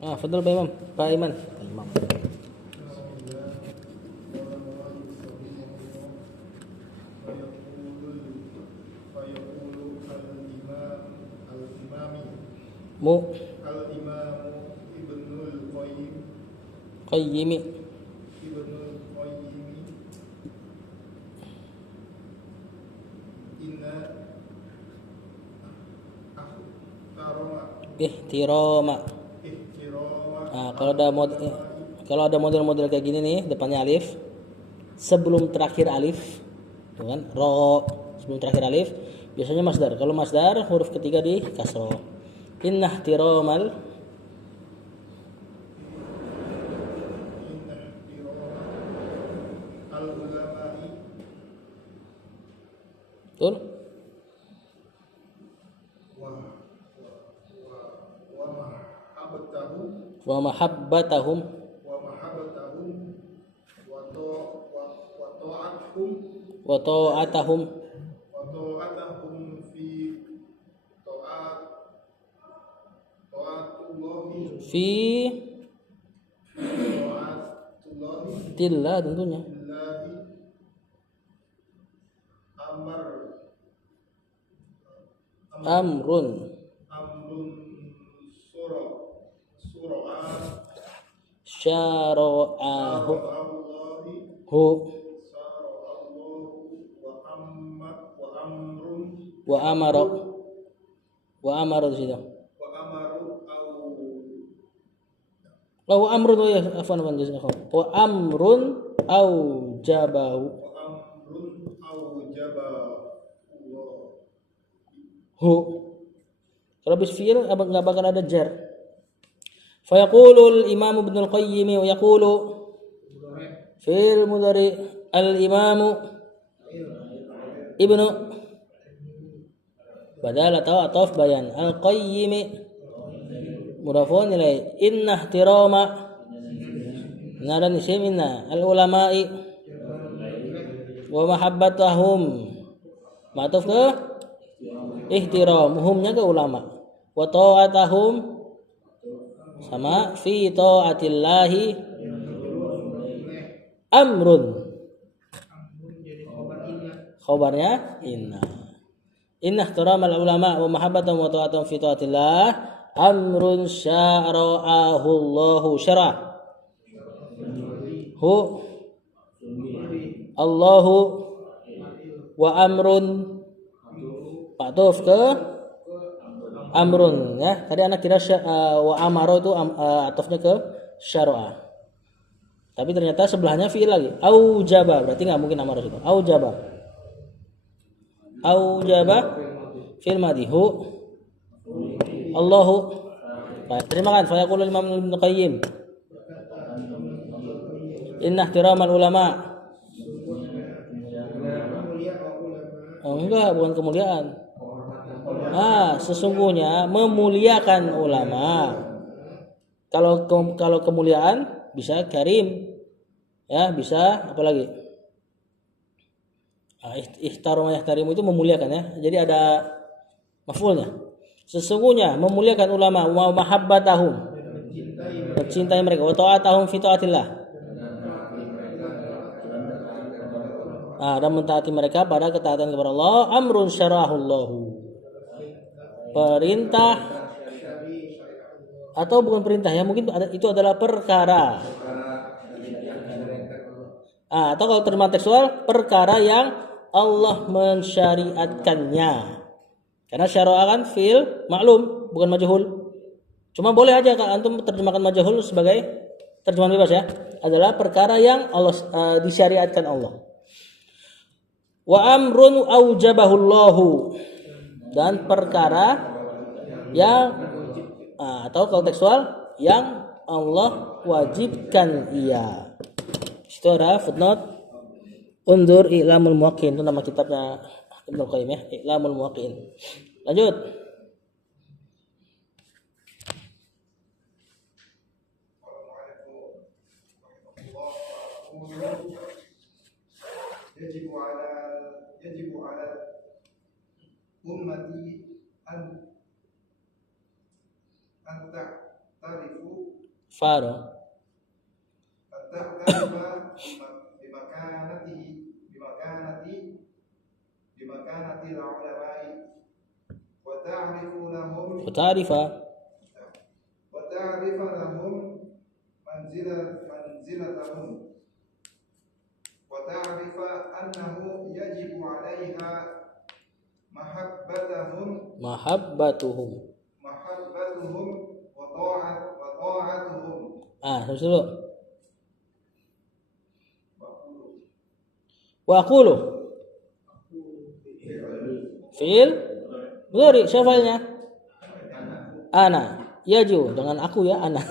Fadhil Pak Imam. Pak Iman. Imam. Mu Al-Imam Ibnul Qayyimi. Inna Ihtirama. Kalau ada model-model kayak gini nih, depannya alif, sebelum terakhir alif, tuh kan, ro, sebelum terakhir alif, biasanya masdar. Kalau masdar, huruf ketiga di kasroh. Inna ihtiramal al-ulama'i betul? wa mahabbatahum Wa mahabbatahum wa ta'atuhum wa ta'atahum fi ta'atullahi fi tillah tentunya. billahi Amrun surah syara'ahu Allahi hu wa amrun wa amara di situ. wa amaru Wa amrun ya afwan jazakallahu. Wa amrun aujabahu aujaba hu. Kalau bis fi'il enggak bakal ada jar. Fa yaqulu al-Imam Ibnu al-Qayyim wa yaqulu fi'il mudhari al-Imam Ibnu badal atau ataf bayan al-Qayyim mudafun ilai inna ihtirama naran isim inna al-ulama'i wa mahabbatahum ma'tuf ke ihtiramuhumnya ke ulama wa ta'atahum sama fi ta'atillahi amrun khabarnya inna ihtiramal ulama wa mahabbatahum wa ta'atahum fi ta'atillah amrun syara'ahu Allahu syara' hu Allahu wa amrun ma'tuf ke amrun ya. Tadi anak kira wa amaro itu atofnya ke syara'a. Tapi ternyata sebelahnya fi'il lagi. Aujaba berarti enggak mungkin amaro itu. Aujaba fi'il madhi hu Allahu. Baik, terima kasih. Fa yaqulu Imam Ibnu Qayyim inna ihtiramal ulama. Enggak, bukan kemuliaan. Sesungguhnya memuliakan ulama. Kalau kemuliaan bisa karim. Ya, bisa apa lagi? Ihtarama yahtarimu itu memuliakan ya. Jadi ada maf'ulnya. Sesungguhnya memuliakan ulama wa mahabbatahum. Mencintai mereka wa ta'atahum fi ta'atillah. Dan mentaati mereka pada ketaatan kepada Allah. Amrun syarahullahu. Perintah atau bukan perintah ya, mungkin itu adalah perkara. Atau kalau terjemahan tekstual perkara yang Allah mensyariatkannya. Karena syara'a kan fi'il maklum bukan majhul. Cuma boleh aja kalau antum terjemahkan majhul sebagai terjemahan bebas ya. Adalah perkara yang Allah disyariatkan Allah. Wa amrun aujabahullahu dan perkara yang atau kalau tekstual yang Allah wajibkan ia. Itu ada footnote undur I'lamul Muwaqqi'in, itu nama kitabnya Ibnu Qayyim ya, I'lamul Muwaqqi'in. Lanjut. يجب على أمتي أن تعترفوا Fa dong. At-ta'tarifa bimakanati al-ulama'i wa ta'rifu lahum Ta'rifa. manzilatahum wa ta'rifa annahu yajibu 'alaiha Mahabbatuhum. wa ta'atuhum. Terus dulu. Wa aqulu. Fi'il mudhari, siapa failnya? Ana. Yaju, dengan aku ya, ana.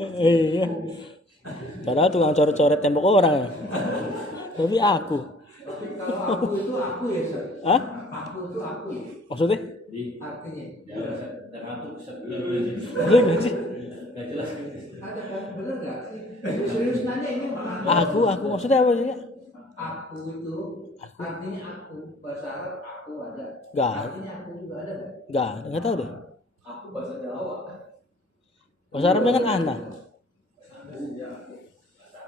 Iya. Padahal tukang coret-coret tembok orang ya. Tapi aku. Tapi kalau aku itu aku ya, Ustaz. Hah? Aku itu aku. Maksudnya? Artinya. Dan aku sebenarnya Bener gak sih? nggak jelas. Ada kan benar enggak sih? Serius nanya ini mana? Aku maksudnya apa sih? Aku itu artinya aku. Bahasa Arab aku ada. Enggak. Artinya aku juga ada enggak? Enggak tahu deh. Aku bahasa Jawa. Bahasa Arabnya kan ana.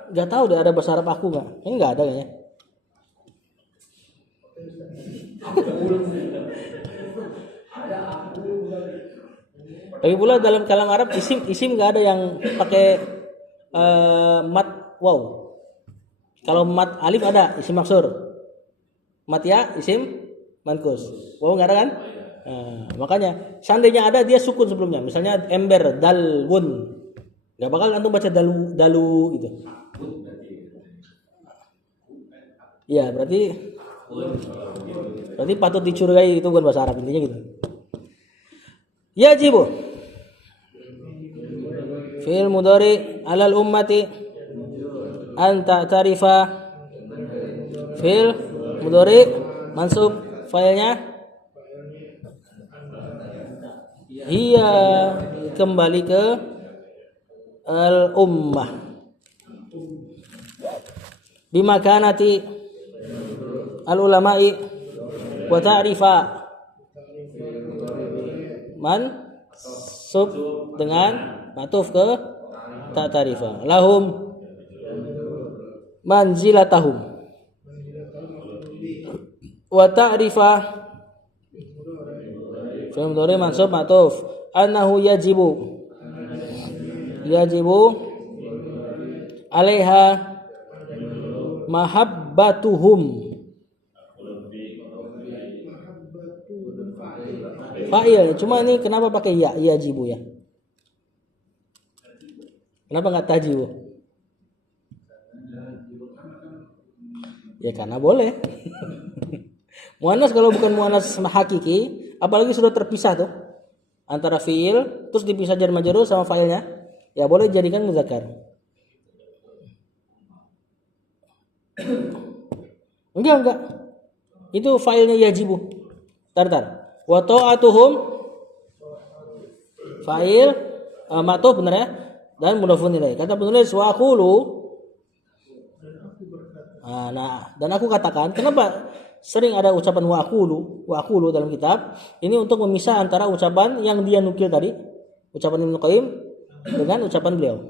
Enggak tahu deh ada bahasa Arab aku enggak? Ini enggak ada kayaknya. Ada aku. Lagi pula dalam kalam Arab isim enggak ada yang pakai mat waw. Kalau mat alif ada isim maksur. Mat ya isim mankus. Waw enggak ada kan? Makanya seandainya ada dia sukun sebelumnya. Misalnya ember dalwun. Enggak bakal antum baca dalu gitu. Iya, berarti patut dicurigai itu bukan bahasa Arab intinya gitu. Yajibu fi'il mudhari 'alal ummati an ta'tarifa. Fi'il mudhari mansub, failnya hiya, kembali ke al ummah, bimakanati al ulama'i wa ta'rifa mansub dengan matuf ke ta'tarifa lahum manzilatahum wa ta'rifa fi'il mudhari mansub matuf annahu yajibu 'alaiha mahabbatuhum. Fa'il, cuma ini kenapa pakai ya, yajibu ya? Kenapa enggak tajibu? Ya karena boleh. Muannas kalau bukan muannas hakiki, apalagi sudah terpisah tuh antara fiil, terus dipisah jar majrur sama fa'ilnya, ya boleh dijadikan muzakkar. Enggak. Itu fa'ilnya yajibu. Tar. Wa ta'atuhum fa'il ma'tuf benar ya, dan mudhafun ilaih. Kata penulis wa aqulu. Nah, dan aku katakan, kenapa sering ada ucapan wa aqulu dalam kitab? Ini untuk memisah antara ucapan yang dia nukil tadi, ucapan Ibnu Qayyim, dengan ucapan beliau.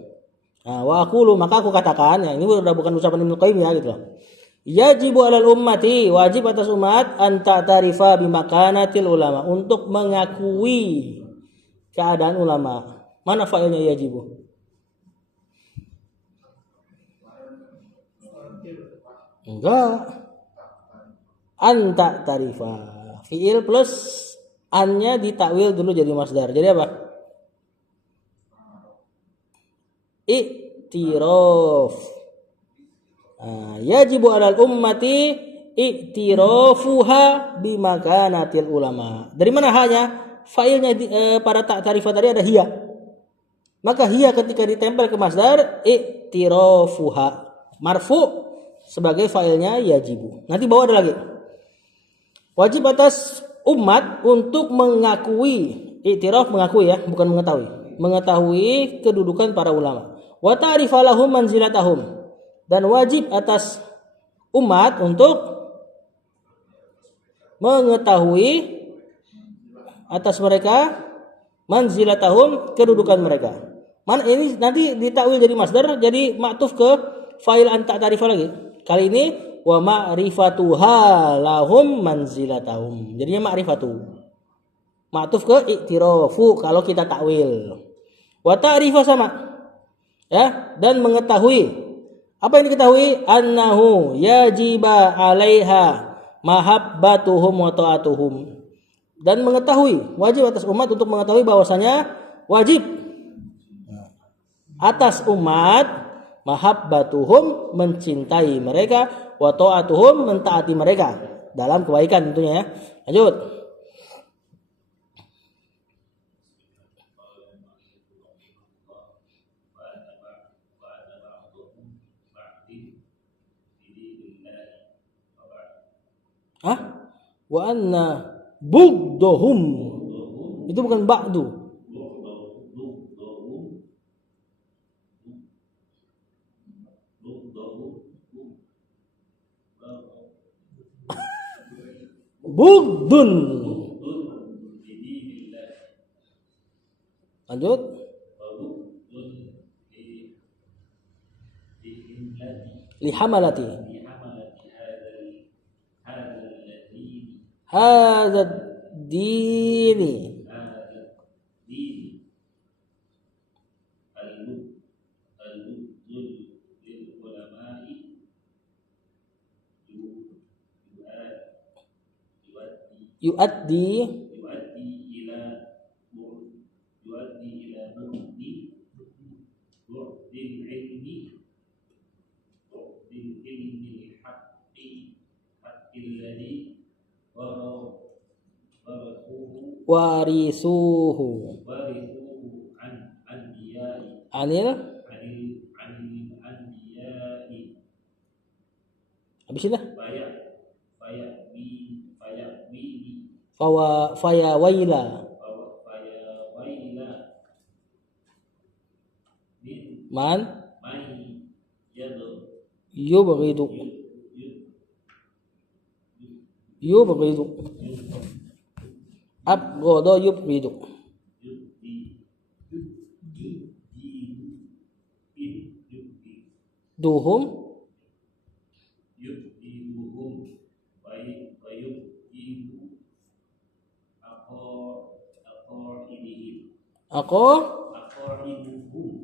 Nah, wa aqulu, maka aku katakan, ya ini udah bukan ucapan Ibnu Qayyim ya gitu loh. Yajibu 'alal ummati, wajib atas umat an ta'tarifa bimakanatil ulama, untuk mengakui keadaan ulama. Mana fa'ilnya yajibu? Enggak. An ta'tarifa. Fi'il plus annya ditakwil dulu jadi masdar. Jadi apa? I'tiraf. Yajibu 'alal ummati i'tirafuha bimakanatil ulama. Dari mana hanya? Fa'ilnya pada ta'tarifa tadi ada hiya. Maka hiya ketika ditempel ke masdar i'tirafuha, marfu sebagai fa'ilnya yajibu. Nanti bawah ada lagi. Wajib atas umat untuk mengakui, i'tiraf mengakui ya, bukan mengetahui. Mengetahui kedudukan para ulama. Wa ta'rifa lahum manzilatahum. Dan wajib atas umat untuk mengetahui atas mereka manzilatahum kedudukan mereka. Man ini nanti ditakwil jadi masdar jadi ma'tuf ke fa'il anta ta'rifa lagi. Kali ini wa ma'rifatuha lahum manzilatahum. Jadinya ma'rifatu. Ma'tuf ke i'tirafu kalau kita takwil. Wa ta'rifa sama. Ya, dan mengetahui. Apa yang diketahui? Annahu yajiba 'alaiha mahabbatuhum wa ta'atuhum. Dan mengetahui, wajib atas umat untuk mengetahui bahwasanya wajib atas umat mahabbatuhum mencintai mereka wa ta'atuhum mentaati mereka dalam kebaikan tentunya ya. Lanjut. Wa anna bughdahum itu bukan ba'du. Bughdun. Lanjut. Lihamalati hadza dini yuaddi warisuhu anil habis itu faya waila man yubghidu abghada yubghidu duhum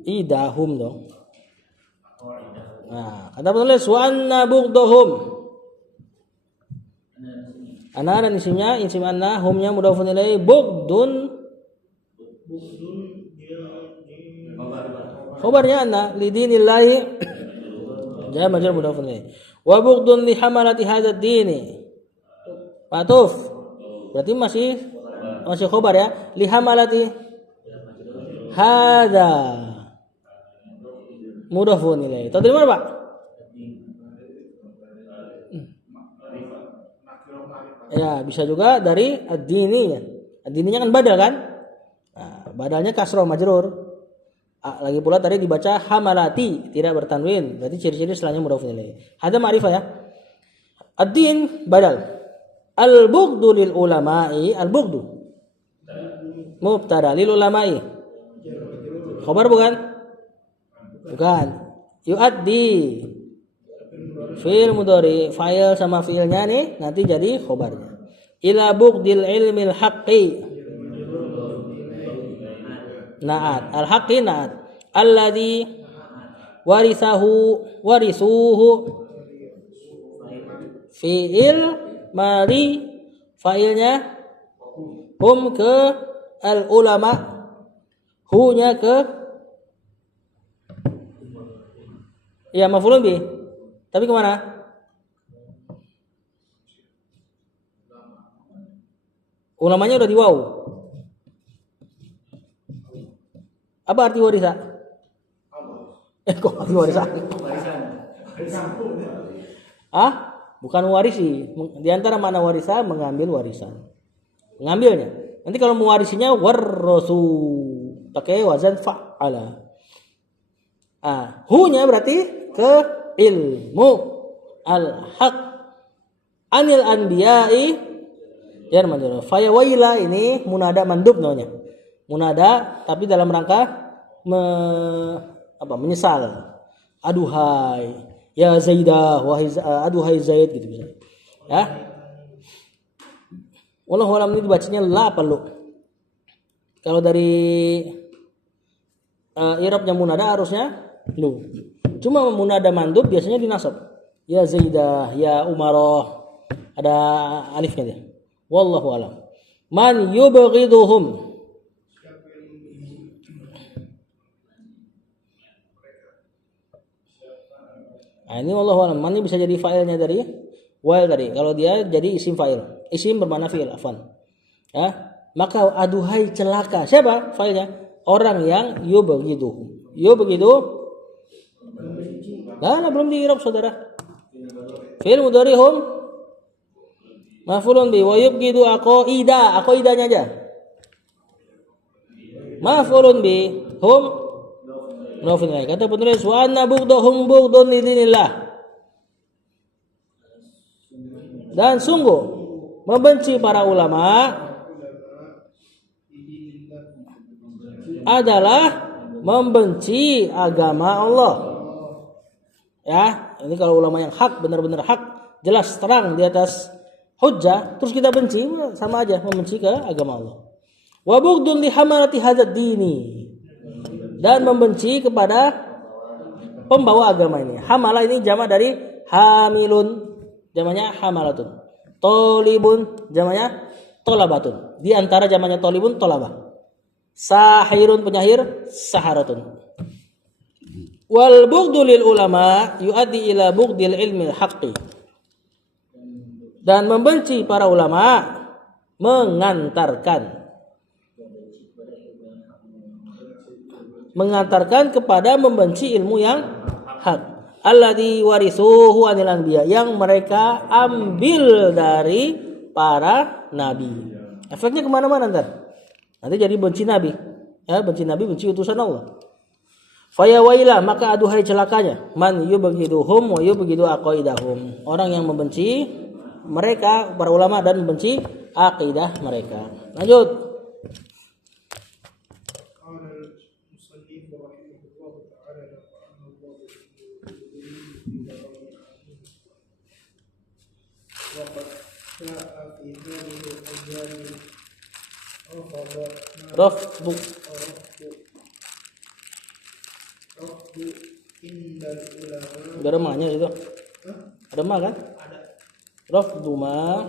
idahum dong. Nah, kata penulis wa anna bughdahum. Ana dan isimnya, isim anna, humnya mudhafun ilaih, bughdun khabarnya anna lidinillahi ja majrur mudhafun ilaih. Wa bughdun li hamalati hadzal dini. Matuf. Berarti masih khabar ya. Li hamalati hadza mudhafun ilaih. Tahu dari mana, Pak? Ya, bisa juga dari ad-dini ya. Ad-dininya kan badal kan? Nah, badalnya kasroh majrur. Lagi pula tadi dibaca hamalati, tidak bertanwin. Berarti ciri-ciri setelahnya mudhafun ilaih. Hadza ma'rifah ya. Ad-din badal. Al-bughdu lil ulama'i, al-bughdu mubtada lil ulama'i. Khabar bukan? Bukan. Yuaddi fi'il mudhari, fa'il sama fi'ilnya nih nanti jadi khabarnya. Ila bughdil ilmil haqqi. Na'at, al-haqqi na'at. Alladzi warisuhu fi'il mari fa'ilnya hum ke al-ulama, hu-nya ke ya maf'ulun bih. Tapi kemana? Ulamanya udah di waw. Apa arti warisa? Kok arti warisa? Bukan warisi. Di antara mana warisa mengambil warisan. Mengambilnya. Nanti kalau mewarisinya warrasu pakai wazan fa'ala. Hu-nya berarti ke ilmu al-haq anil anbiya'i Jar majrur. Fayawaila ini munada mandub namanya. Munada tapi dalam rangka menyesal. Aduhai ya Zaidah, wahai aduhai Zaid gitu bisa. Ya. Wallahu alam ini dibacanya la apa lu? Kalau dari i'rabnya munada harusnya lu. Cuma munada mandub biasanya dinasab. Ya Zaidah, ya Umarah. Ada alifnya dia. Wallahu alam. Man yubghiduhum. Nah, ini wallahu alam. Man ini bisa jadi fa'ilnya dari wal tadi. Kalau dia jadi isim fa'il. Isim bermakna fi'il, afwan. Ya. Maka aduhai celaka. Siapa fa'ilnya? Orang yang yubghiduhum. Yubghidu. Nah, belum di i'rab saudara. Fi'il mudhari hum maf'ulun bi wa yubghidu aqaidanya aja. Maf'ulun bi hum mudhafun ilaih. Kata penulis wa anna bughdahum bughdun lidinillah. Dan sungguh membenci para ulama adalah membenci agama Allah. Ya, ini kalau ulama yang hak, benar-benar hak, jelas terang di atas hujjah, terus kita benci, sama aja membenci ke agama Allah. Wa bughdun li hamalati hadzal dini. Dan membenci kepada pembawa agama ini. Hamalah ini jamak dari hamilun, jamaknya hamalatun. Tolibun, jamaknya tolabatun. Di antara jamaknya tolibun, tolabah. Sahirun, penyahir, saharatun. Wal bughdu lil ulama yuaddi ila bughdil ilmi haqqi. Dan membenci para ulama mengantarkan kepada membenci ilmu yang hak. Alladzi warithuhu anil anbiya, yang mereka ambil dari para nabi. Efeknya kemana-mana ntar. Nanti jadi benci nabi. Ya, benci nabi, benci utusan Allah. Faya waila, maka aduhai celakanya. Man yubghiduhum wa yubghidu aqaidahum. Orang yang membenci mereka, para ulama, dan membenci akidah mereka. Lanjut. Rafdu Gak ada ma-nya itu. Ada ma kan? Ada. Rafdu ma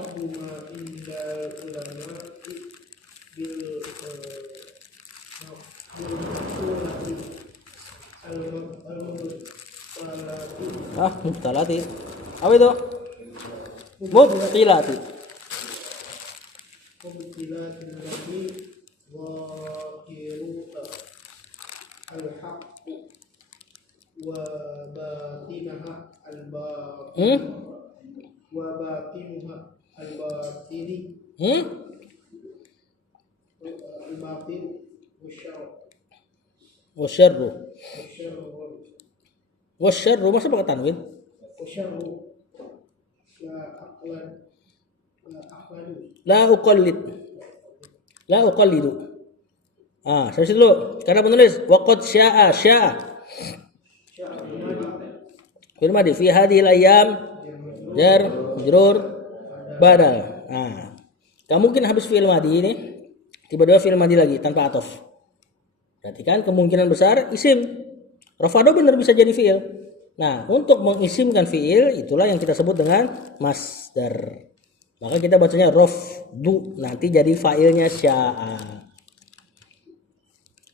indal ulama bil mubtalati. Apa itu? Mubtilati. Mubtilati lagi waqiruta al-haq wa batinaha al-batil wa batinuha al-batili al-batil wasyarru masa pakai tanwin? Wasyarru la uqallidu. Saya dulu karena penulis waqad syaa firman di fi hadhil ayyam jar majrur badal. Mungkin habis fi'il madi ini tiba-tiba fi'il madi lagi tanpa ataf. Berarti kan kemungkinan besar isim. Rafado benar bisa jadi fi'il. Nah, untuk mengisimkan fi'il itulah yang kita sebut dengan masdar. Maka kita bacanya rafdu, nanti jadi fa'ilnya sya'a.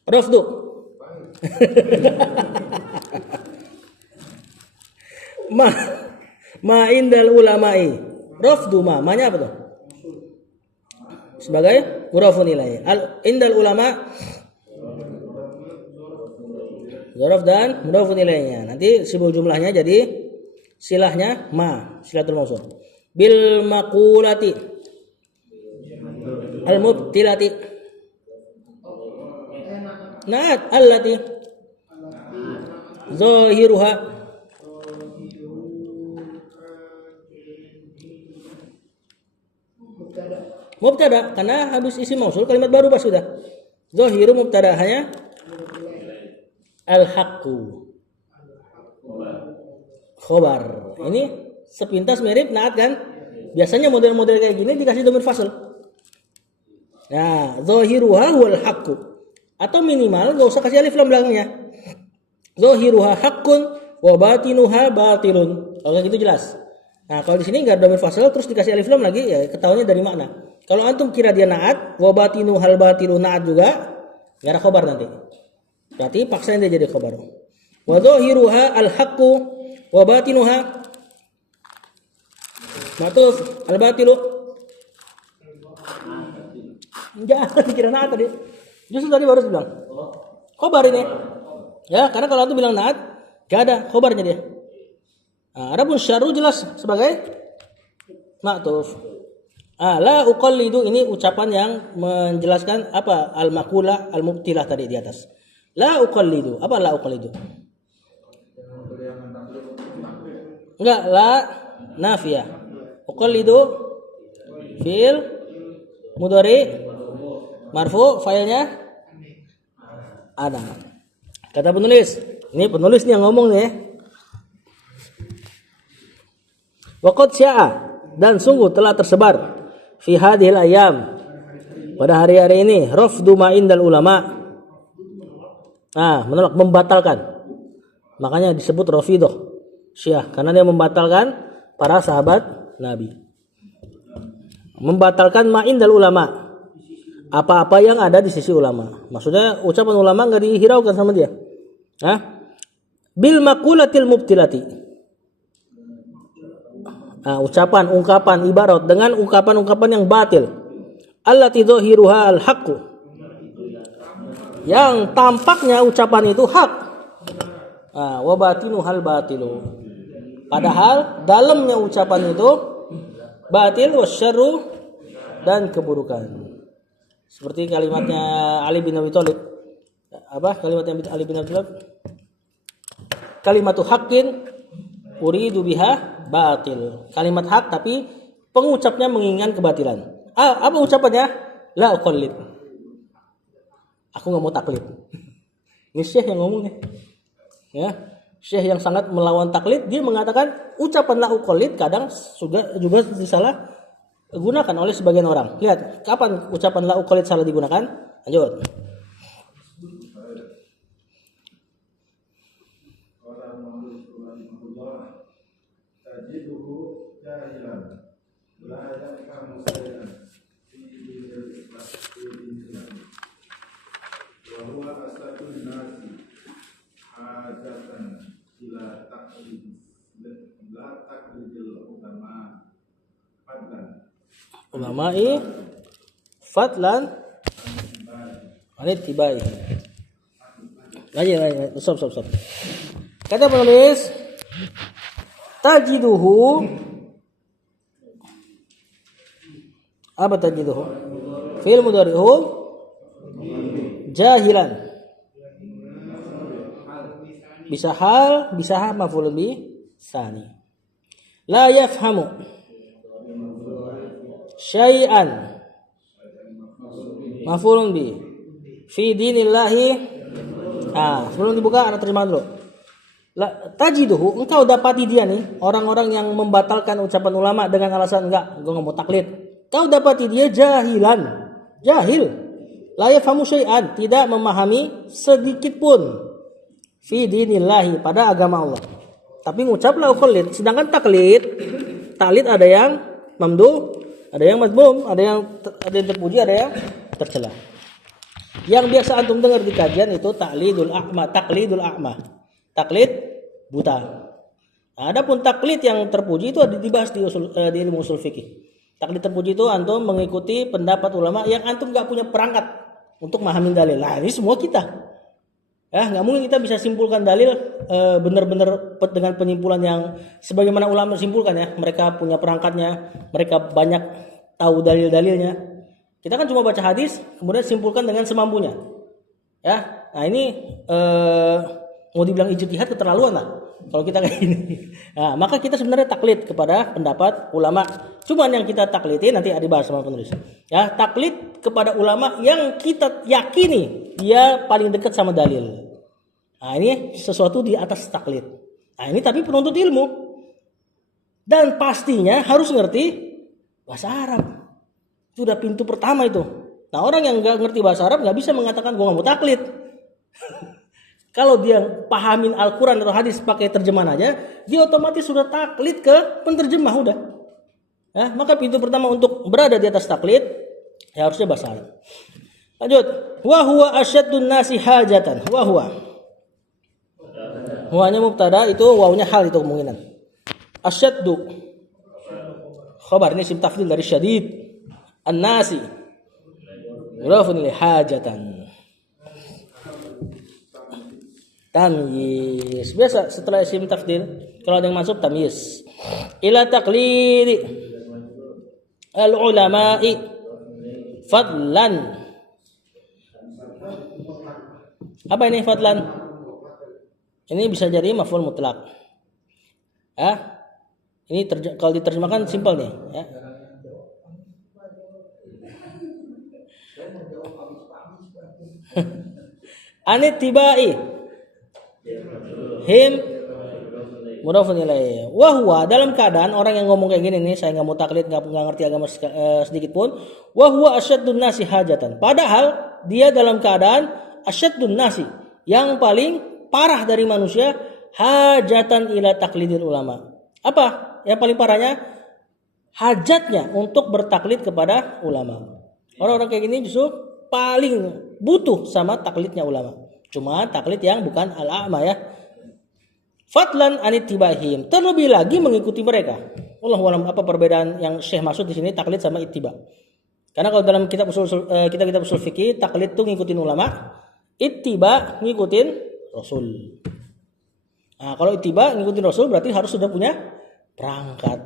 Rafdu. ma indal ulama'i. Rafdu ma-nya apa tuh? Sebagai mudhafun ilaih. Indal ulama dzaraf dan mudhafun ilaihnya. Nanti sibul jumlahnya jadi silahnya ma, silatul mausul. Bil maqulati al mubtilati naat allati zahiruha Mubtada karena habis isim mausul kalimat baru pas sudah. Zahiru mubtada hanya al-haqqu. Khobar. Ini sepintas mirip naat kan? Biasanya model-model kayak gini dikasih dhamir fasl. Nah, zahiruha wal haqqu. Atau minimal enggak usah kasih alif lam belakangnya. Zahiruha haqqun wa batinuha batilun. Kalau gitu jelas. Nah, kalau di sini enggak ada dhamir fasl terus dikasih alif lam lagi ya ketahuannya dari makna. Kalau antum kira dia naat, wa batinuhal batilun naat juga, enggak ada khobar nanti. Berarti paksain dia jadi khobar. Wa zahiruha al haqqu wa batinuha matuf al batilu. Enggak, dikira naat tadi. Justru tadi baru bilang. Khobar ini. Ya, karena kalau antum bilang naat, enggak ada khobarnya dia. Nah, adapun syarru jelas sebagai ma'tuf. La uqallidu ini ucapan yang menjelaskan apa al-maqula al-mubtilah tadi di atas. La uqallidu. Apa la uqallidu? Enggak, la nafiyah. Uqallidu fi'il mudhari marfu, fa'ilnya ada. Kata penulis. Ini penulis nih yang ngomong nih. Waqad sya'a dan sungguh telah tersebar fi hadhil ayam pada hari-hari ini rafdu ma indal ulama. Menolak, membatalkan. Makanya disebut rafidah Syiah karena dia membatalkan para sahabat Nabi. Membatalkan ma indal ulama. Apa-apa yang ada di sisi ulama. Maksudnya ucapan ulama enggak dihiraukan sama dia. Bil maqulatil mubtilati. Ucapan, ungkapan, ibarat dengan ungkapan-ungkapan yang batil. Allati dhahiruha al-haqqu. Yang tampaknya ucapan itu hak. Wa batinuhal batilu. Padahal dalamnya ucapan itu batil wasyarru dan keburukan. Seperti kalimatnya Ali bin Abi Thalib. Apa kalimatnya Ali bin Abi Thalib? Kalimatu haqqin uridu biha batil. Kalimat hak tapi pengucapnya menginginkan kebatilan. Apa ucapannya? La uqallid. Aku enggak mau taklid. Ini Syekh yang ngomong nih. Ya. Syekh yang sangat melawan taklid, dia mengatakan ucapan la uqallid kadang juga disalah gunakan oleh sebagian orang. Lihat, kapan ucapan la uqallid salah digunakan? Lanjut. Ulama'i fadlan anit tibai. Lanjut. Stop. Kata penulis tajiduhu. Apa tajiduhu? Fi'il mudhari'u jahilan. Bisa hal, bisa maf'ul bi tsani. La yafhamu syai'an maf'ulun bi fi dinillahi. Sebelum dibuka ada terjemahan dulu. Tajiduhu, engkau dapati dia nih orang-orang yang membatalkan ucapan ulama dengan alasan gue enggak mau taklid. Kau dapati dia jahil. La yafhamu syai'an, tidak memahami sedikit pun fi dinillahi, pada agama Allah. Tapi ngucap la uqallid. Sedangkan taklid ada yang mamduh, ada yang madmum, ada yang terpuji, ada yang tercela. Yang biasa antum dengar di kajian itu taklidul a'ma. Taklid buta. Adapun taklid yang terpuji itu ada dibahas di ilmu usul fikih. Taklid terpuji itu antum mengikuti pendapat ulama yang antum enggak punya perangkat untuk memahami dalil. Ini semua kita. Nggak mungkin kita bisa simpulkan dalil benar-benar dengan penyimpulan yang sebagaimana ulama simpulkan ya. Mereka punya perangkatnya, mereka banyak tahu dalil-dalilnya. Kita kan cuma baca hadis, kemudian simpulkan dengan semampunya. Ya, nah ini mau dibilang ijtihad keterlaluan lah kalau kita kayak gini. Nah, maka kita sebenarnya taklid kepada pendapat ulama. Cuman yang kita taklidin nanti dibahas sama penulis. Ya, taklid kepada ulama yang kita yakini dia paling dekat sama dalil. Nah, ini sesuatu di atas taklid. Nah, ini tapi penuntut ilmu. Dan pastinya harus ngerti bahasa Arab. Itu udah pintu pertama itu. Nah, orang yang nggak ngerti bahasa Arab nggak bisa mengatakan gue nggak mau taklid. Kalau dia pahamin Al-Quran atau hadis pakai terjemahan aja, dia otomatis sudah taklid ke penterjemah udah. Ya, maka pintu pertama untuk berada di atas taklid ya harusnya bahasa Arab. Lanjut. Wa huwa asyaddun nasi hajatan. Wa huwa. Huwanya mubtada, itu wawunya hal itu kemungkinan. Asyaddu. Khabar ini isim tafdil dari syadid. An-nasi. Mudhafun ilaihi hajatan. Tamyiz. Biasa setelah isim tafdil kalau ada yang masuk tamyiz. Ila taqlidi al-ulama'i fadlan. Apa ini fadlan? Ini bisa jadi maf'ul mutlak. Ya. Ini kalau diterjemahkan simpel nih, ya. Anit tibai him mudhafun ilaih. Wa huwa, dalam keadaan orang yang ngomong kayak gini nih, saya nggak mau taklid, nggak ngerti agama sedikit pun. Wa huwa asyaddun nasi hajatan. Padahal dia dalam keadaan asyaddun nasi, yang paling parah dari manusia, hajatan ila taklidil ulama. Apa yang paling parahnya? Hajatnya untuk bertaklid kepada ulama. Orang-orang kayak gini justru paling butuh sama taklidnya ulama. Cuma taklid yang bukan al-a'ma ya. Fadlan anittibahim, terlebih lagi mengikuti mereka. Wallahu a'lam, apa perbedaan yang Syekh maksud di sini taklid sama ittiba? Karena kalau dalam kitab usul fikih, taklid itu ngikutin ulama, ittiba ngikutin Rasul. Nah, kalau ittiba ngikutin Rasul berarti harus sudah punya perangkat.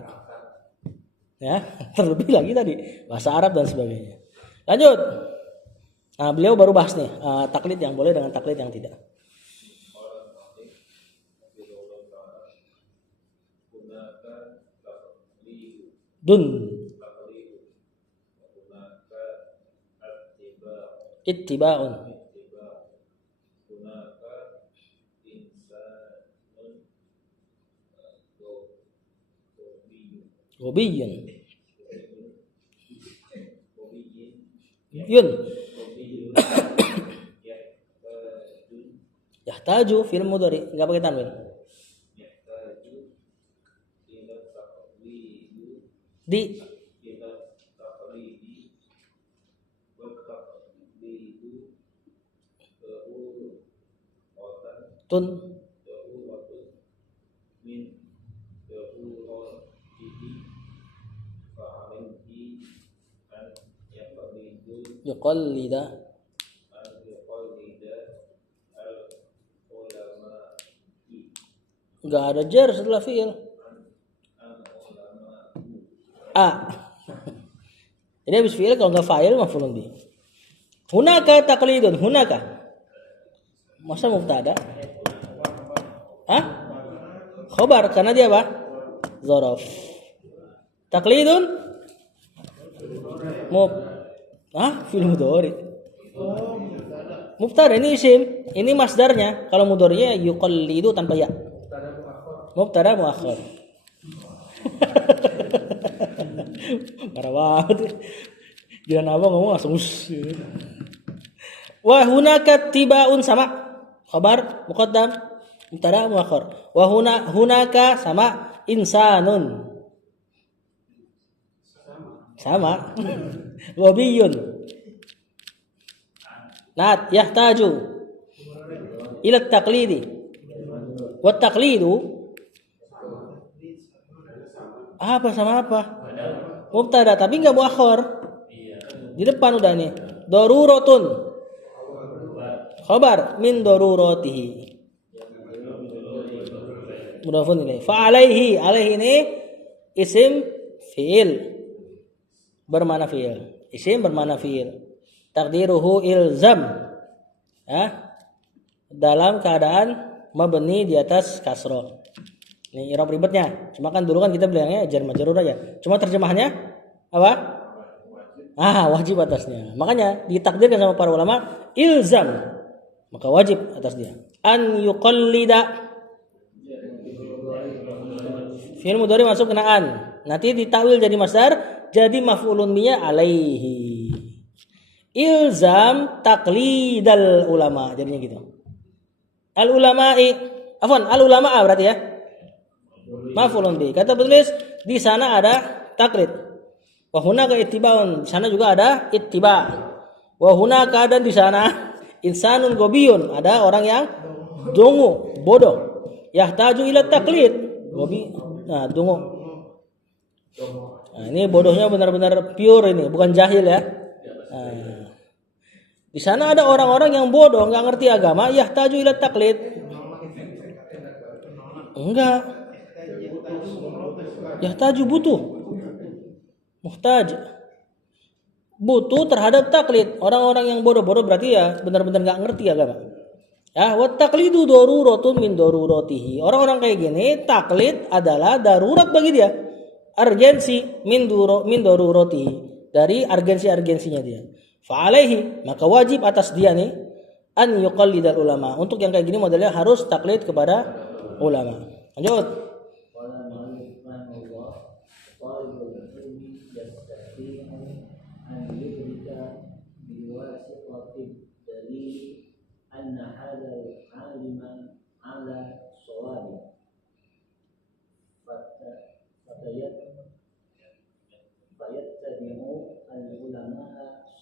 Ya, terlebih lagi tadi bahasa Arab dan sebagainya. Lanjut. Nah, beliau baru bahas nih taklid yang boleh dengan taklid yang tidak. Dun ittiba'un Gobiyun Yun Yahtaju film mudhari enggak pakai tanwin. Di tun yuqallida enggak ada jar setelah fi'il. A. Jadi habis fi'il kalau enggak fa'il maf'ulun bih. Hunaka taqlidun, hunaka. Masa mubtada? Hah? Khobar karena dia apa? Dzaraf. Taqlidun fi'il mudhari. Mubtada ini isim, ini masdarnya. Kalau mudhari'nya yuqallidu tanpa ya. Mubtada muakhir. Parah banget. Jangan apa ngomong langsung gitu. Wa hunaka tibaun sama khabar muqaddam mubtada muakhir. Wa hunaka sama insanun. Sama. Wabiyun. Nat yahtaju ila taqlidi. Wa taqlidu apa sama apa? Mubtada tapi enggak muakhir. Di depan udah nih. Daruratun. Khabar min daruratihi. Mudhafun ilaih. Fa alaihi ini isim fi'il bermana fi'il. Isim bermana fi'il. Takdiruhu ilzam. Ya. Dalam keadaan mabni di atas kasroh. Ini i'rab ribetnya. Cuma kan dulu kan kita bilangnya jar majrur aja. Cuma terjemahannya apa? Wajib atasnya. Makanya ditakdirkan sama para ulama ilzam. Maka wajib atas dia. An yuqallida. Fi'il mudhari masuk kena an. Nanti ditakwil jadi masdar, jadi maf'ulun bihi alaihi. Ilzam taqlidal ulama, jadinya gitu. Al ulama'i, al ulama berarti ya. Maf'ulun bihi. Kata penulis di sana ada taklid. Wa hunaka ittiba'un, di sana juga ada ittiba'. Wa hunaka, dan di sana insanun gobiyun, ada orang yang dungu, bodoh. Yahtaju ila taklid. Gobi, dungu. Nah, ini bodohnya benar-benar pure ini, bukan jahil ya. Di sana ada orang-orang yang bodoh, nggak ngerti agama, yahtaju ila taklid. Enggak. Yahtaju butuh. Muhtaj. Butuh terhadap taklid. Orang-orang yang bodoh-bodoh berarti ya benar-benar nggak ngerti agama. Ya, wa taqlidu daruratun min daruratihi. Orang-orang kayak gini, taklid adalah darurat bagi dia. Urgensi min daruratihi, dari urgensi-urgensinya dia. Fa alaihi, maka wajib atas dia nih an yuqallidal ulama. Untuk yang kayak gini modelnya harus taklid kepada ulama. Lanjut.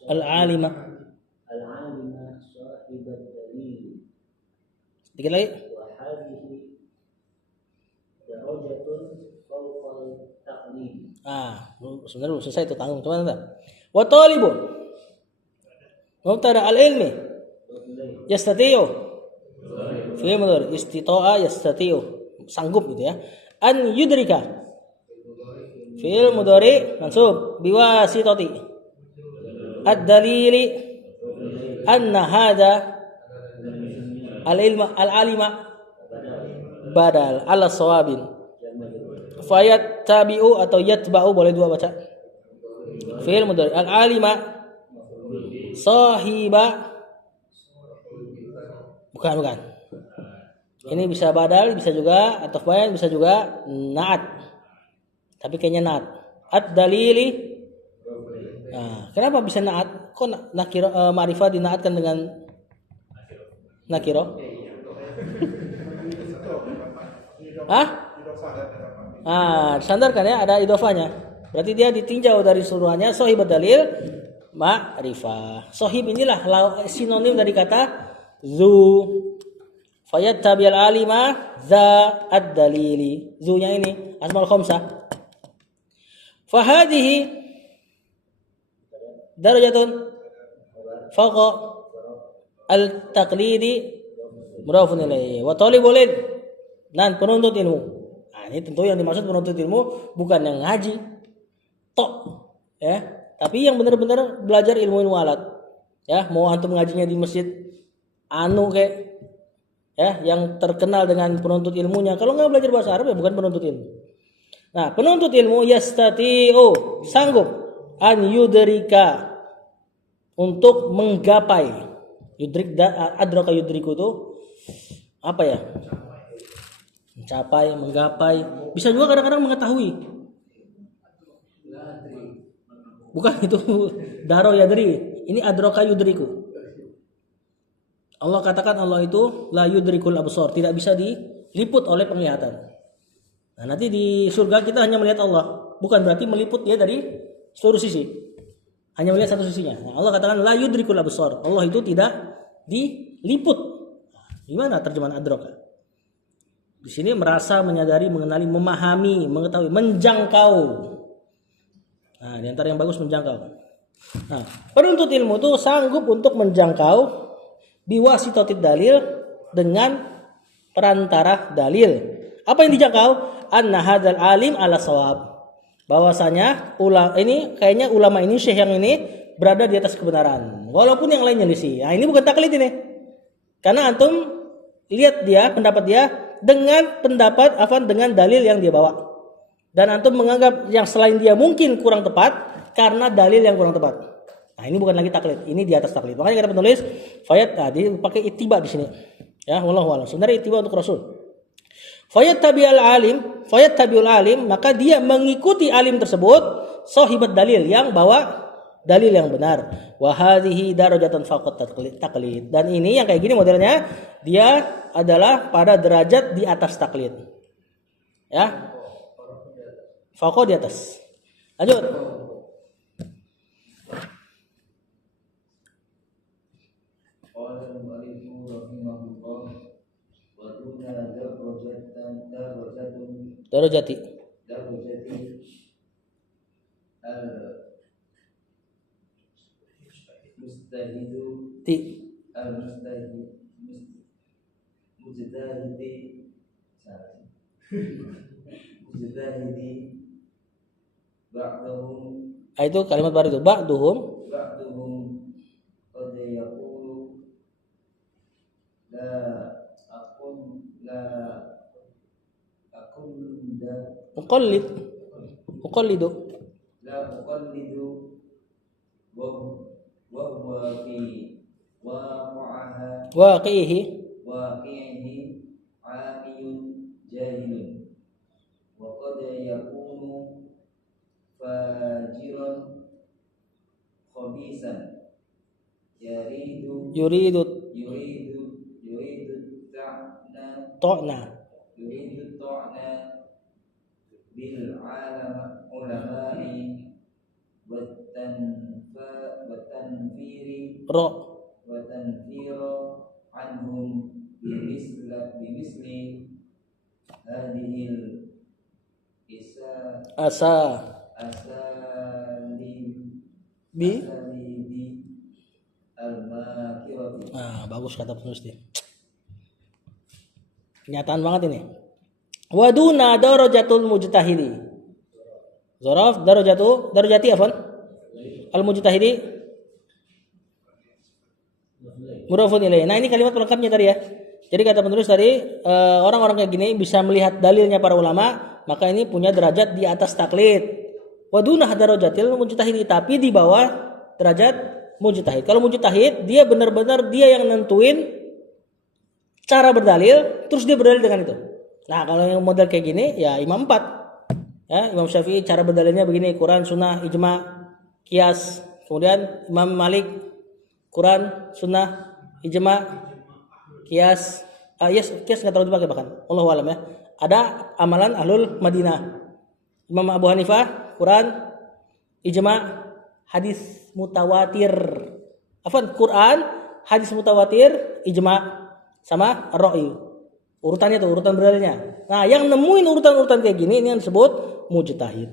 Al-alima dikit lagi. Sebenarnya belum selesai itu, tanggung cuman entar. Wa talibu mubtada al-ilmi yastati'u fi mudhari istita'a yastati'u, sanggup gitu ya. An yudrika fi'il mudhari mansub biwasitati ad-dalili anna hadha al-ilma al-alima badal ala sawabin. Fayat tabi'u atau yatba'u, boleh dua baca. Fi'il mudhari al-alima sahiba, bukan. Ini bisa badal, bisa juga atau bayan, bisa juga naat. Tapi kayaknya naat. Ad-dalili. Nah, kenapa bisa naat? Kok nakiro ma'rifah dinaatkan dengan nakiro? Sandarkan ya, ada idofanya. Berarti dia ditinjau dari suruhannya sahib dalil ma'rifah. Sahib inilah sinonim dari kata zu. Fayat tabi'al alima za ad-dalili. Zunya ini asmaul khamsah. Fahadihi darajatun faqa al-taqlidi mudhafun ilaihi wa talibul ilm, dan penuntut ilmu. Ini tentu yang dimaksud penuntut ilmu bukan yang ngaji tok ya, tapi yang benar-benar belajar ilmu alat ya. Mau antum ngajinya di masjid kayak ya, yang terkenal dengan penuntut ilmunya, kalau nggak belajar bahasa Arab ya bukan penuntut ilmu. Nah, penuntut ilmu yastati'u, sanggup, an yudrika, untuk menggapai. Yudrik, adraka yudriku itu apa ya? Mencapai, menggapai. Bisa juga kadang-kadang mengetahui. Bukan itu daro yadri. Ini adraka yudriku. Allah katakan Allah itu la yudrikul absar, tidak bisa diliput oleh penglihatan. Nah, nanti di surga kita hanya melihat Allah, bukan berarti meliput dia dari seluruh sisi. Hanya melihat satu sisinya. Nah, Allah katakan la yudrikul absar. Allah itu tidak diliput. Gimana terjemahan adraka? Di sini merasa, menyadari, mengenali, memahami, mengetahui, menjangkau. Nah, di antara yang bagus menjangkau. Nah, penuntut ilmu itu sanggup untuk menjangkau biwasitotid dalil, dengan perantara dalil. Apa yang dijangkau? Anna hadzal alim ala shawab. Bahwasanya kayaknya ulama ini, syekh yang ini berada di atas kebenaran. Walaupun yang lainnya nyelisi. Nah, ini bukan taklid ini. Karena antum lihat dia pendapat dia dengan dengan dalil yang dia bawa. Dan antum menganggap yang selain dia mungkin kurang tepat karena dalil yang kurang tepat. Nah, ini bukan lagi taklid, ini di atas taklid. Makanya kata penulis fayat tadi pakai ittiba di sini. Ya, wallahu a'lam. Sebenarnya ittiba untuk Rasul. Fayat tabi'al alim, maka dia mengikuti alim tersebut, sahibat dalil yang bawa dalil yang benar. Wa hadhihi darajatan faqat taklid. Dan ini yang kayak gini modelnya, dia adalah pada derajat di atas taklid. Ya. Faqat di atas. Lanjut. Darajati mustahidu ti mujtahidi ba'dahum itu kalimat baru itu ba'duhum qad yaqulu la aqum da uqallidu la uqallidu wa huwa fi waqihi waqi'ihi amiyun jahilun wa qad yakunu fajiran khabisan yuridu ta'na ta'na bil ulama'i wa tanfiri ro wa tanfiro anhum bimisli hadhil asa bi al-makirati. bagus kata penulis dia. Kenyataan banget ini. Waduna darajatul mujtahidi. Zaraf darajati afan? Al-mujtahidi mudhafun ilaih. Nah, ini kalimat pelengkapnya tadi ya. Jadi kata penulis tadi orang-orang kayak gini bisa melihat dalilnya para ulama, maka ini punya derajat di atas taklid. Waduna darajatil mujtahidi, tapi di bawah derajat mujtahid. Kalau mujtahid dia benar-benar dia yang nentuin cara berdalil, terus dia berdalil dengan itu. Nah, kalau yang model kayak gini ya Imam 4. Ya, Imam Syafi'i cara berdalilnya begini, Quran, Sunnah, Ijma, Qiyas. Kemudian Imam Malik Quran, Sunnah, Ijma, Qiyas. Qiyas enggak terlalu dipakai bahkan. Allahu a'lam ya. Ada amalan Ahlul Madinah. Imam Abu Hanifah Quran, Ijma, hadis mutawatir. Quran, hadis mutawatir, Ijma sama Ar-Ra'i. Urutannya tuh, urutan berdalilnya. Nah, yang nemuin urutan-urutan kayak gini ini yang disebut mujtahid.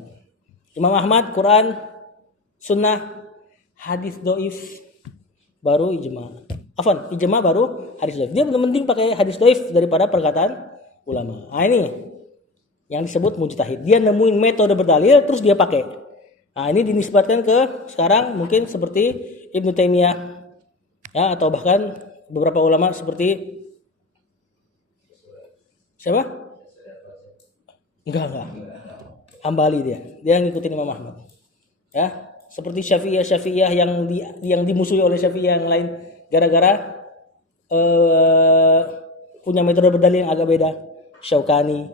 Imam Ahmad Quran, Sunnah, hadis doif, baru ijma. Ijma baru hadis doif. Dia lebih penting pakai hadis doif daripada perkataan ulama. Nah, ini yang disebut mujtahid. Dia nemuin metode berdalil terus dia pakai. Nah, ini dinisbatkan ke sekarang mungkin seperti Ibnu Taimiyah ya, atau bahkan beberapa ulama seperti siapa? Enggak. Hambali dia ngikutin Imam Ahmad. Ya, seperti Syafi'iyah yang dimusuhi oleh Syafi'iyah yang lain gara-gara punya metode berdalil yang agak beda. Syaukani,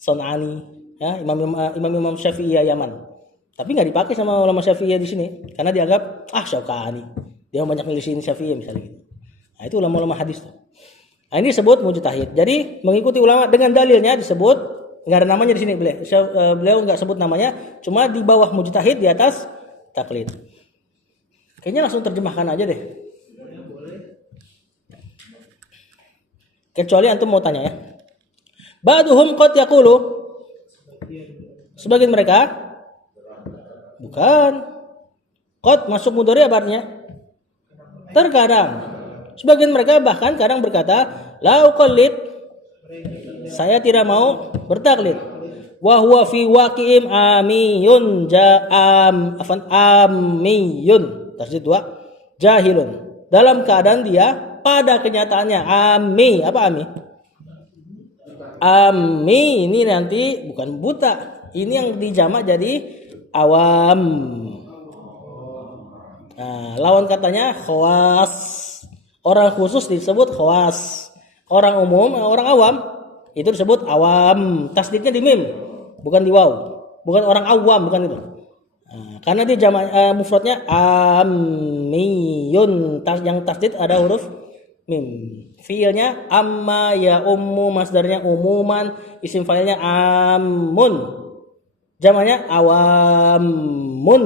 Son'ani, ya, imam Syafi'iyah Yaman. Tapi nggak dipakai sama ulama Syafi'iyah di sini karena dianggap Syaukani. Dia banyak milisiin Syafi'iyah misalnya gitu. Nah, itu ulama-ulama hadis tuh. Nah, ini disebut mujtahid. Jadi mengikuti ulama dengan dalilnya disebut, nggak ada namanya di sini beliau nggak sebut namanya, cuma di bawah mujtahid, di atas taklid. Kayaknya langsung terjemahkan aja deh. Kecuali antum mau tanya ya. Ba'duhum qad yaqulu, sebagian mereka bukan. Qad masuk mudhari apa artinya? Terkadang. Sebagian mereka bahkan kadang berkata, la uqallid, saya tidak mau bertaklid. Wa huwa fi waqi'im amiyun amiyun. Tasdid dua, jahilun. Dalam keadaan dia pada kenyataannya ami. Apa ami? Ami ini nanti bukan buta. Ini yang dijamak jadi awam. Nah, lawan katanya khawas. Orang khusus disebut khawas. Orang umum, orang awam itu disebut awam. Tasdidnya di mim, bukan di waw. Bukan orang awam, bukan itu. Nah, karena dia jamak mufradnya amiyun. Yang tasdid ada huruf mim. Fiilnya amma ya ummu, masdarnya umuman, isim fa'ilnya amun. Jamaknya awamun.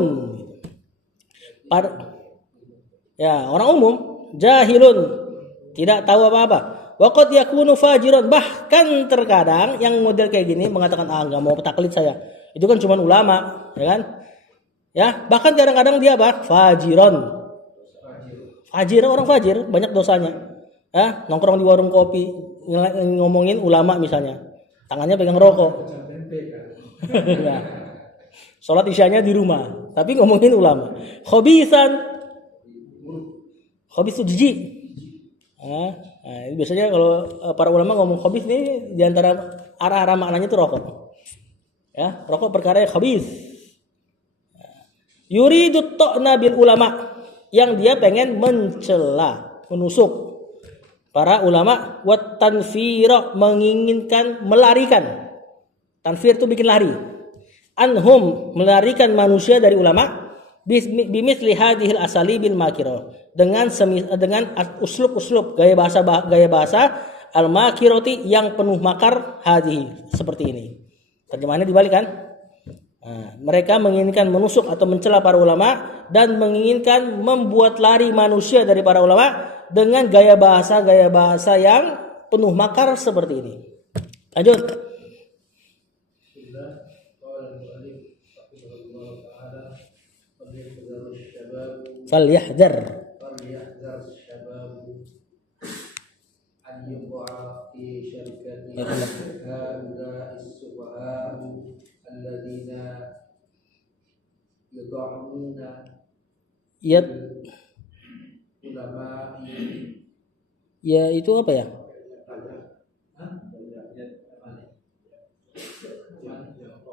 Ya, orang umum, jahilun, tidak tahu apa-apa. Wa qad yakunu fajiran, bahkan terkadang yang model kayak gini mengatakan enggak mau taklid saya. Itu kan cuma ulama, ya kan? Ya, bahkan kadang-kadang dia apa? Fajiron. Fajir, orang fajir banyak dosanya. Ya, nongkrong di warung kopi ngomongin ulama misalnya. Tangannya pegang rokok. Ya. Sholat isyanya di rumah, tapi ngomongin ulama. Khobisan. Khobis itu jijik. Nah, biasanya kalau para ulama ngomong khobis ini diantara arah-arah maknanya itu rokok. Ya, rokok perkara yang khobis. Yuridut to'na bil ulama, yang dia pengen mencela, menusuk para ulama. Wat tanfira, menginginkan melarikan. Tanfir itu bikin lari. Anhum, melarikan manusia dari ulama. Bimithli hadhil asalibil makiro, dengan uslub-uslub gaya bahasa al makiroti yang penuh makar, hadhi, seperti ini. Terjemahannya dibalik kan? Nah, mereka menginginkan menusuk atau mencela para ulama dan menginginkan membuat lari manusia dari para ulama dengan gaya bahasa yang penuh makar seperti ini. Lanjut. Falyahdhar an yuqa fi syarikati hadza as-sufaha alladziina yud'una yad ulama. Ya itu apa ya?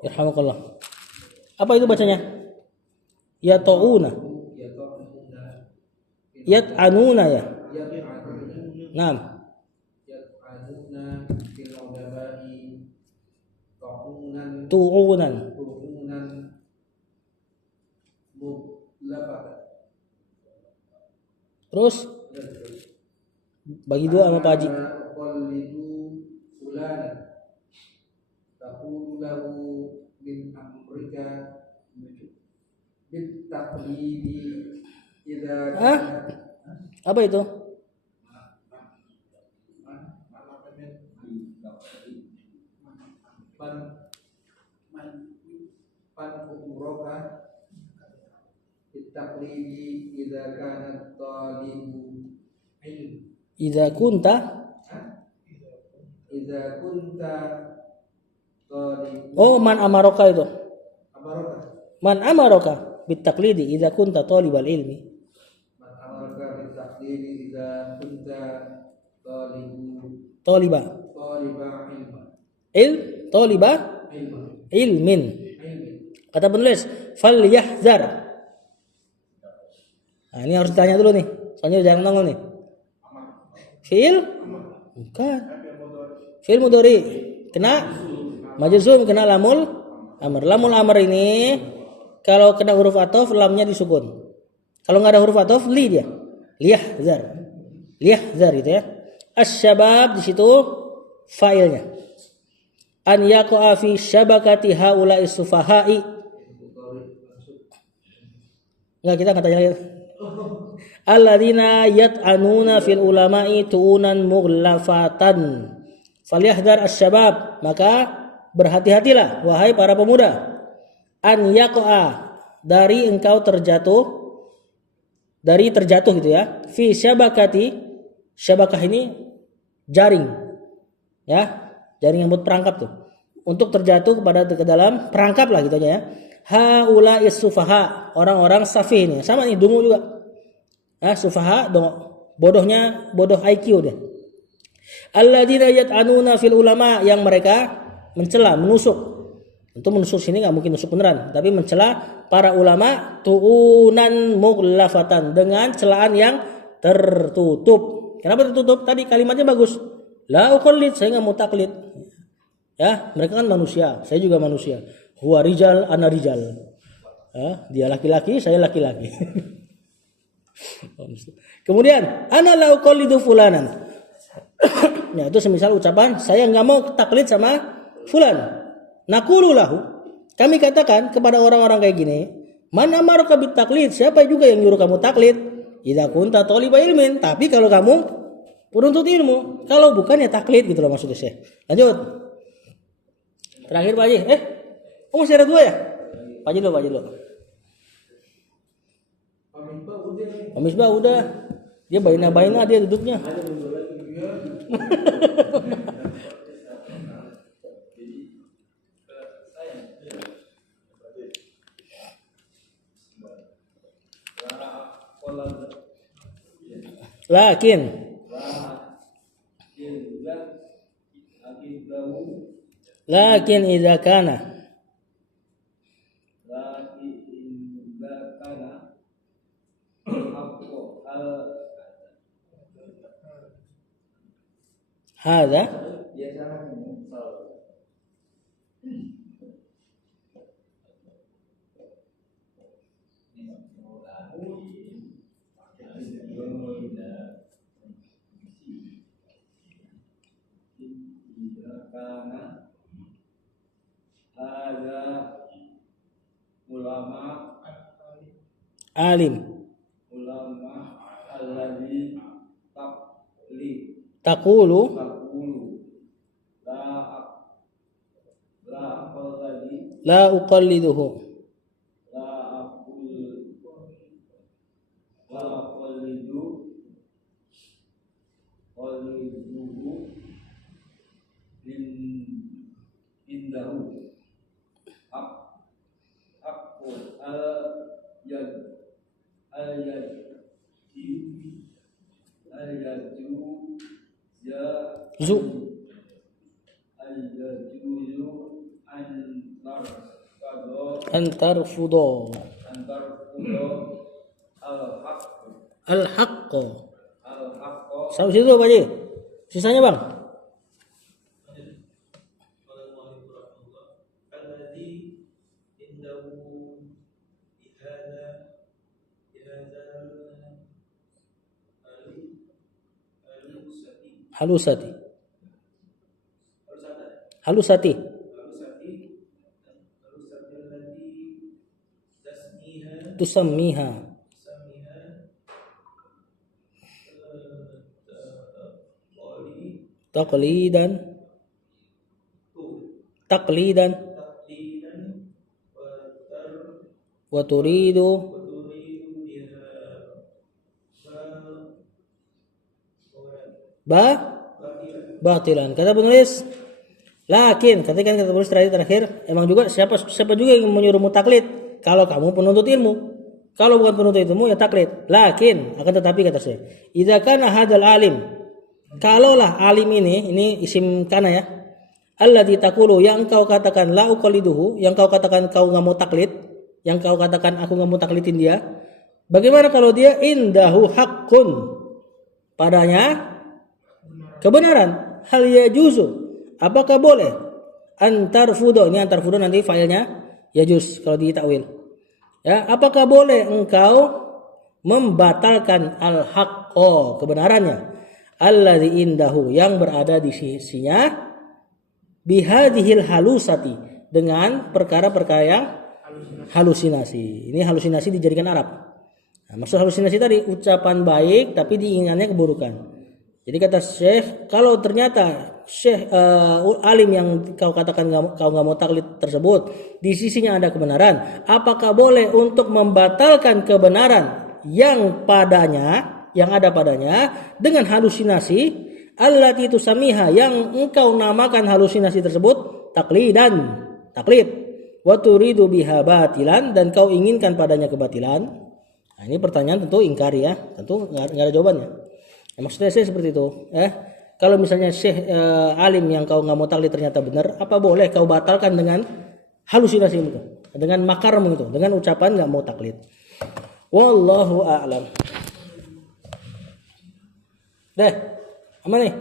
Yarhamukallah. Apa itu bacanya? Ya ta'una. Yat'anuna ya. Naam. Yat'anuna fil ulama'i tu'unan. Terus bagi dua sama Pak Haji. Apa itu? Idza kunta oh man amaraka itu. Man amaraka bitaqlidi idza kunta talibal ilmi. Man amaraka bitaqlidi idza kunta taliba taliba ilmin. Kata penulis falyahzar. Nah, ini harus ditanya dulu nih. Soalnya jarang nongol nih. Fi'il? Bukan. Fi'il mudhari. Kena majzum, kena lamul amr. Lamul amr ini kalau kena huruf athof lamnya disukun. Kalau enggak ada huruf athof li dia. Liyahzar. Liyahzar gitu ya. Asy-syabab di situ fa'ilnya. An yaqa fi syabakati haula'i sufaha'i. Enggak, kita enggak tanya lagi. Alladzina yat'anuna fil ulama'i tu'unan mughlafatan. Falyahdhar asy-syabab, maka berhati-hatilah wahai para pemuda. An yaqa, dari engkau terjatuh, dari terjatuh gitu ya. Fi syabakati, syabakah ini jaring. Ya, jaring yang buat perangkap tuh. Untuk terjatuh kepada ke dalam perangkap lah gitu aja ya. Haula'is sufaha, orang-orang safih ini. Sama nih dungu juga. Sufaha bodoh IQ dia. Alladzina yat'anuna fil ulama, yang mereka mencela, menusuk. Tentu menusuk sini nggak mungkin nusuk beneran, tapi mencela para ulama tu'unan mughlafatan, dengan celaan yang tertutup. Kenapa tertutup? Tadi kalimatnya bagus. La uqallid, saya nggak mau taklid. Ya, mereka kan manusia, saya juga manusia. Huwa rijal, ana rijal. Ya, dia laki-laki, saya laki-laki. Kemudian, ana la uqallidu fulanan. Nah, itu semisal ucapan saya nggak mau taklid sama fulan. Naqulu lahu, kami katakan kepada orang-orang kayak gini, man amaraka bit taklid, siapa juga yang nyuruh kamu taklid? Idza kunta thaliba ilmin, tapi kalau kamu penuntut ilmu, kalau bukan ya taklid gitu loh maksudnya Syekh. Lanjut. Terakhir Pak Haji. Masih ada 2 ya? Pak Haji dulu. Pak Misbah udah. Dia baina dia duduknya. Lakin idza kana hadza alim taqulu la uqalliduhu antar fudo al-haqq. Sampai situ Pak Haji. Sisanya Bang. Halusati. Tusammiha. Taklidan. Wa turidu batilan. Kata penulis, lakin ketika kata penulis terakhir, emang juga siapa juga yang menyuruhmu taklid? Kalau kamu penuntut ilmu. Kalau bukan penuntut ilmu ya taklid. Lakin, akan tetapi kata saya, idza kana hadzal alim, kalaulah alim ini isim kana ya, alladzi taqulu, yang kau katakan la uqalliduhu, yang kau katakan kau enggak mau taklid, yang kau katakan aku enggak mau taklidin dia. Bagaimana kalau dia indahu haqqun, padanya kebenaran? Hal yajuzu, apakah boleh? Antar fudo, ini antar fudo nanti failnya yajuz kalau ditakwil. Ya, apakah boleh engkau membatalkan al-haqqo, kebenarannya, alladzi indahu, yang berada di sisinya, bihadhil halusati, dengan perkara-perkara yang halusinasi. Ini halusinasi dijadikan Arab. Nah, maksud halusinasi tadi ucapan baik tapi diinginkannya keburukan. Jadi kata Syekh, kalau ternyata Syekh alim yang kau katakan kau nggak mau taklid tersebut di sisinya ada kebenaran, apakah boleh untuk membatalkan kebenaran yang ada padanya dengan halusinasi allati tusamiha, yang engkau namakan halusinasi tersebut taklid, wa turidu biha batilan, dan kau inginkan padanya kebatilan. Nah, ini pertanyaan tentu ingkari ya, tentu nggak ada jawabannya. Ya, maksudnya saya seperti itu. Kalau misalnya syekh alim yang kau nggak mau taklid ternyata benar, apa boleh kau batalkan dengan halusinasimu itu, dengan makarmu itu, dengan ucapan nggak mau taklid. Wallahu a'lam. Deh, aman nih.